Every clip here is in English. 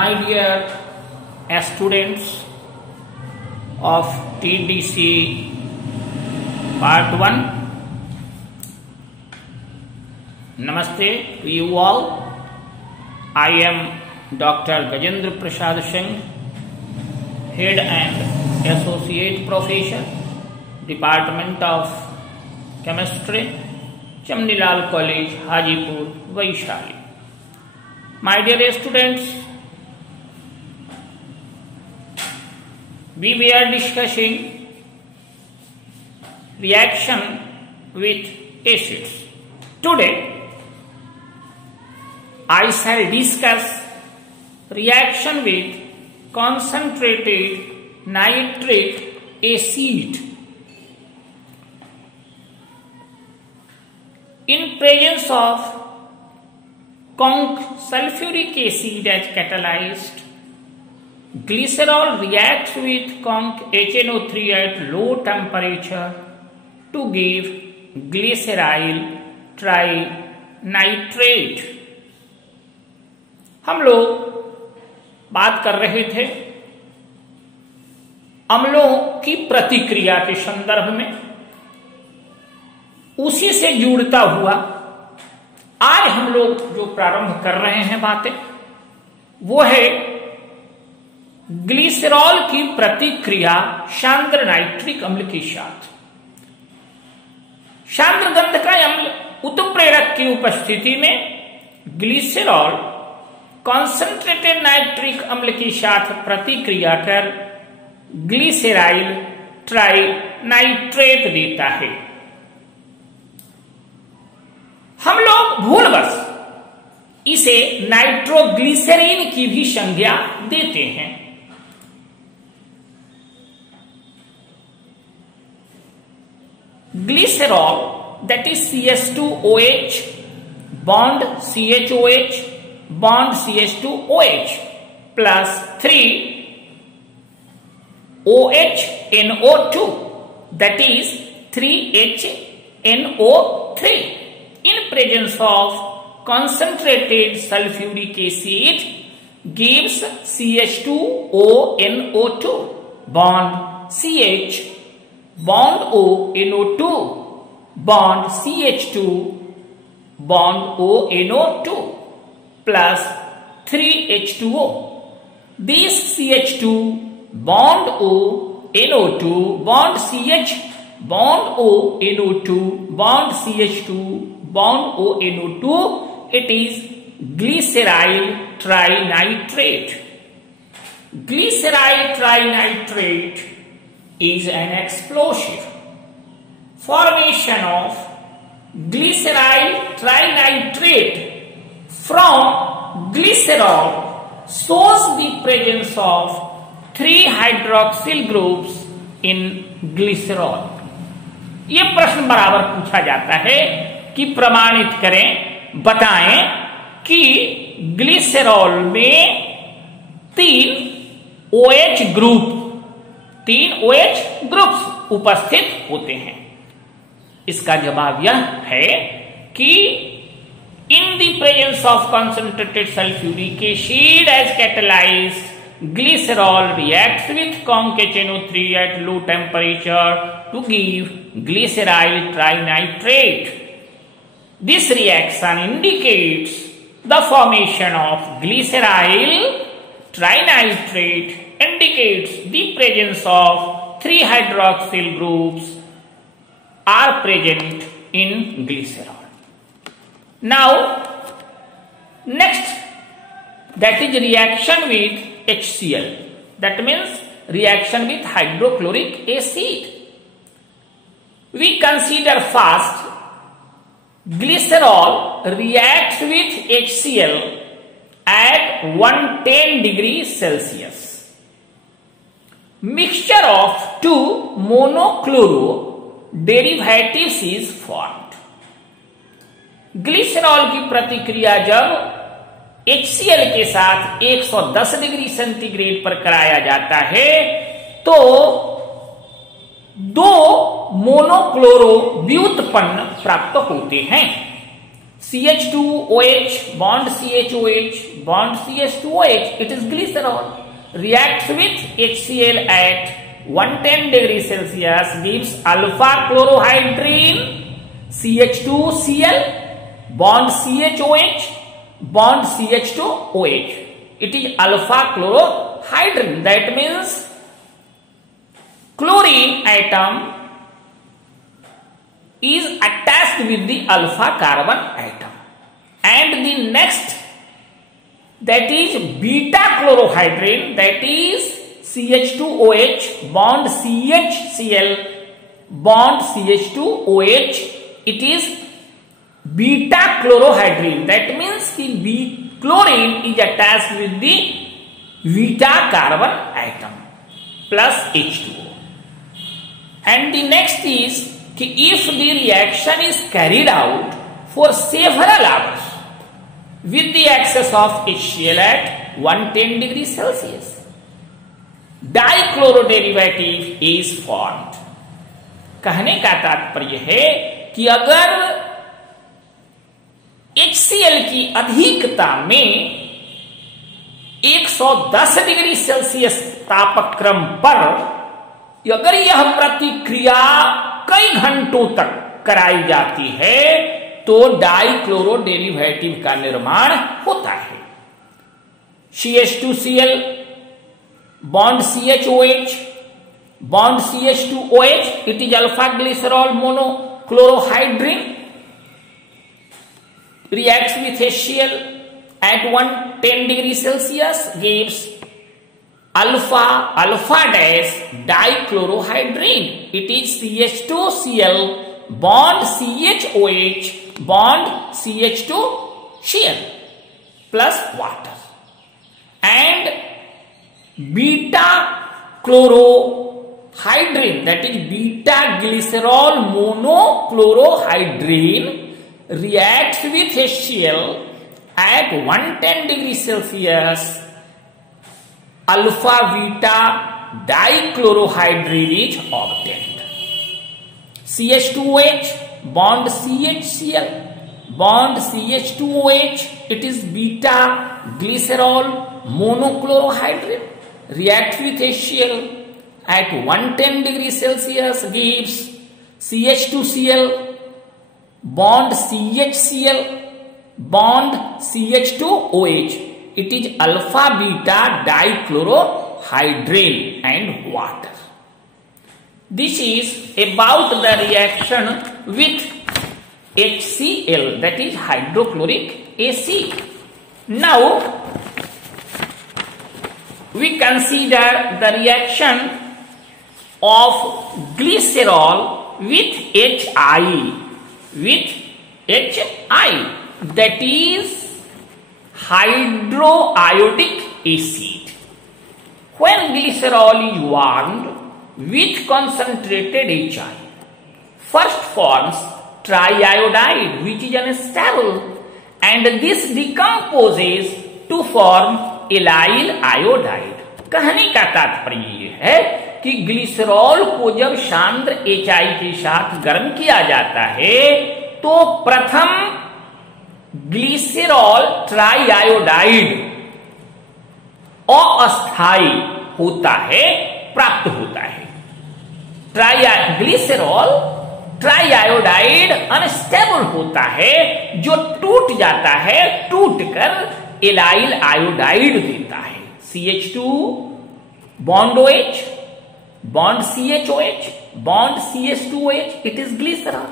My dear students of TDC Part 1, Namaste to you all. I am Dr. Gajendra Prasad Singh, Head and Associate Professor, Department of Chemistry, Chamnilal College, Hajipur, Vaishali. My dear students, we were discussing reaction with acids. Today, I shall discuss reaction with concentrated nitric acid. In presence of conc sulfuric acid as catalyst, glycerol reacts with conc HNO3 at low temperature to give glyceryl trinitrate. हम लोग बात कर रहे थे अम्लों की प्रतिक्रिया के संदर्भ में। उसी से जुड़ता हुआ आज हम लोग जो प्रारंभ कर रहे हैं बातें, वो है ग्लिसरॉल की प्रतिक्रिया सांद्र नाइट्रिक अम्ल के साथ। सांद्र गंधकाय अम्ल उत्प्रेरक की उपस्थिति में ग्लिसरॉल कॉन्सेंट्रेटेड नाइट्रिक अम्ल के साथ प्रतिक्रिया कर ग्लिसराइल ट्राइनाइट्रेट देता है। हम लोग भूलवश इसे नाइट्रोग्लिसरीन की भी संज्ञा देते हैं। Glycerol that is CH2OH bond CHOH bond CH2OH plus 3 OHNO2 that is 3HNO3 in presence of concentrated sulfuric acid gives CH2ONO2 bond CH bond ONO2 bond CH2 bond ONO2 plus 3H2O. This CH2 bond O NO2 bond CH bond O NO2 bond CH2 bond O NO2, it is glyceryl trinitrate. Glyceryl trinitrate is an explosive formation of glyceryl trinitrate from glycerol shows the presence of 3 hydroxyl groups in glycerol. ये प्रश्न बराबर पूछा जाता है कि प्रमाणित करें, बताएं कि ग्लिसरॉल में 3 OH ग्रुप्स उपस्थित होते हैं। इसका जवाब यह है कि in the presence of concentrated sulfuric acid as catalyst, glycerol reacts with conc HNO3 at low temperature to give glyceryl trinitrate. This reaction indicates the formation of glyceryl trinitrate, indicates the presence of 3 hydroxyl groups are present in glycerol. Now, next, that is reaction with HCl. That means reaction with hydrochloric acid. We consider first glycerol reacts with HCl at 110 degrees Celsius. Mixture of 2 monochloro derivatives is formed. Glycerol की प्रतिक्रिया जब HCl के साथ 110 degree centigrade पर कराया जाता है तो 2 मोनोक्लोरो व्युत्पन्न प्राप्त होते हैं। CH2OH, bond CHOH, bond CH2OH, it is glycerol. Reacts with HCl at 110 degrees Celsius, gives alpha chlorohydrin, CH2Cl, bond CHOH, bond CH2OH. It is alpha chlorohydrin. That means chlorine atom is attached with the alpha carbon atom. And the next, that is beta chlorohydrin, that is CH2OH, bond CHCl, bond CH2OH. It is beta chlorohydrin. That means the chlorine is attached with the beta carbon atom plus H2O. And the next is if the reaction is carried out for several hours with the excess of HCl at 110 degrees Celsius, dichloroderivative is formed. कहने का तात्पर्य है कि अगर HCl की अधिकता में 110 degree Celsius तापक्रम पर अगर यह प्रतिक्रिया कई घंटों तक कराई जाती है तो डाइक्लोरोडेरिवेटिव का निर्माण होता है। CH2Cl bond CHOH bond CH2OH, it is alpha glycerol monochlorohydrin, reacts with HCl at 110 degrees Celsius, gives alpha dash dichlorohydrin. It is CH2Cl bond CHOH bond CH2Cl plus water, and beta chlorohydrin, that is beta glycerol monochlorohydrin, reacts with HCl at 110 degrees Celsius. Alpha beta dichlorohydrin is obtained. CH2OH bond CHCl bond CH2OH, it is beta glycerol monochlorohydrin, reacts with HCl at 110 degrees Celsius, gives CH2Cl bond CHCl bond CH2OH, it is alpha beta dichlorohydrin and water. This is about the reaction with HCl, that is hydrochloric acid. Now we consider the reaction of glycerol with HI, that is hydroiodic acid. When glycerol is warmed with concentrated HI, first forms triiodide, which is unstable, and this decomposes to form allyl iodide. कहने का तात्पर्य यह है कि glycerol को जब सांद्र HI के साथ गर्म किया जाता है तो प्रथम ग्लिसरॉल ट्राइआयोडाइड अस्थायी होता है, प्राप्त होता है। ग्लिसरॉल ट्राइआयोडाइड अनस्टेबल होता है जो टूट जाता है, टूटकर एलाइल आयोडाइड देता है। CH2 bond OH bond CHOH bond CH2OH, it is glycerol.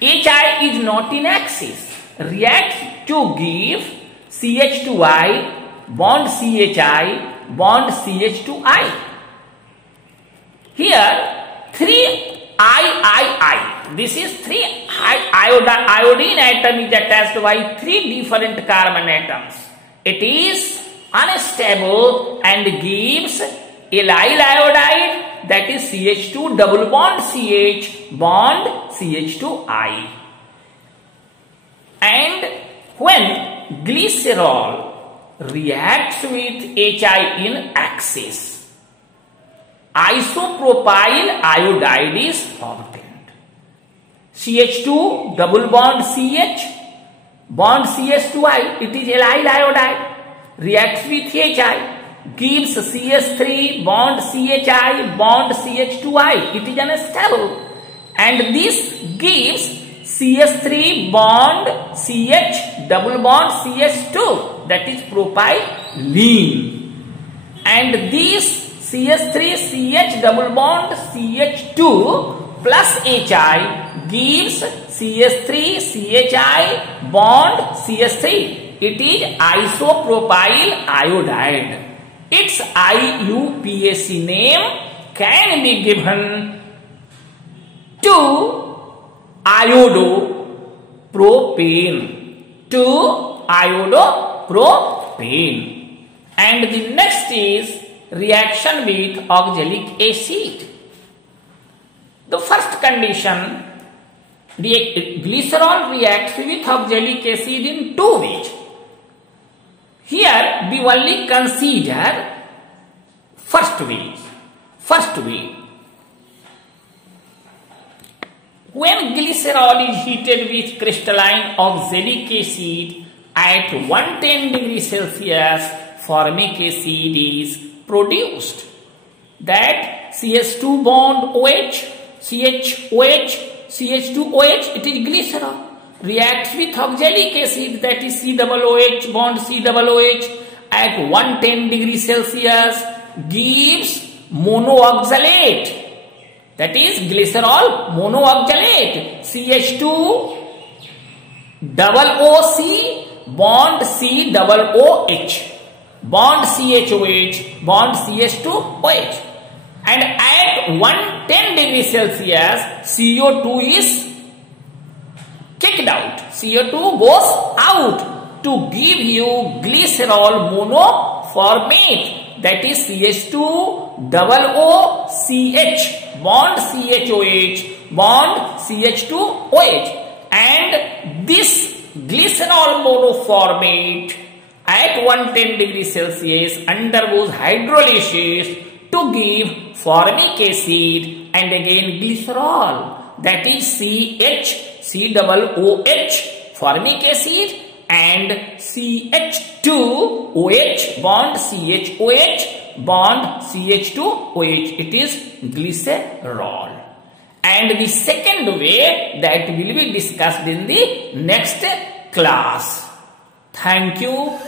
HI is not in axis, reacts to give CH2I bond CHI bond CH2I. Here 3 III. This is 3 iodine atom is attached by 3 different carbon atoms. It is unstable and gives alyl iodide, that is CH2 double bond CH bond CH2I. And when glycerol reacts with HI in axis, isopropyl iodide is obtained. CH2 double bond CH, bond CH2I, it is allyl iodide, reacts with HI, gives CH3 bond CHI bond CH2I, it is unstable, and this gives CH3 bond CH double bond CH2, that is propylene, and this CH3 CH double bond CH2 plus HI gives CH3 CHI bond CH3, it is isopropyl iodide. Its IUPAC name can be given to iodopropane, and the next is reaction with oxalic acid. The first condition, glycerol reacts with oxalic acid in two ways. Here we only consider first way. When glycerol is heated with crystalline oxalic acid at 110 degrees Celsius, formic acid is produced. That CH2 bond OH, CHOH, CH2OH, it is glycerol. Reacts with oxalic acid, that is COOH bond COOH at 110 degrees Celsius, gives monooxalate, that is glycerol monooxalate, CH2 double OC bond COOH bond CHOH bond CH2OH, and at 110 degrees Celsius CO2 is kicked out, CO2 goes out to give you glycerol monoformate, that is CH2 double OCH bond CHOH bond CH2OH, and this glycerol monoformate at 110 degrees Celsius undergoes hydrolysis to give formic acid and again glycerol, that is COOH formic acid and CH2OH bond CHOH bond CH2OH, it is glycerol. And the second way that will be discussed in the next class. Thank you.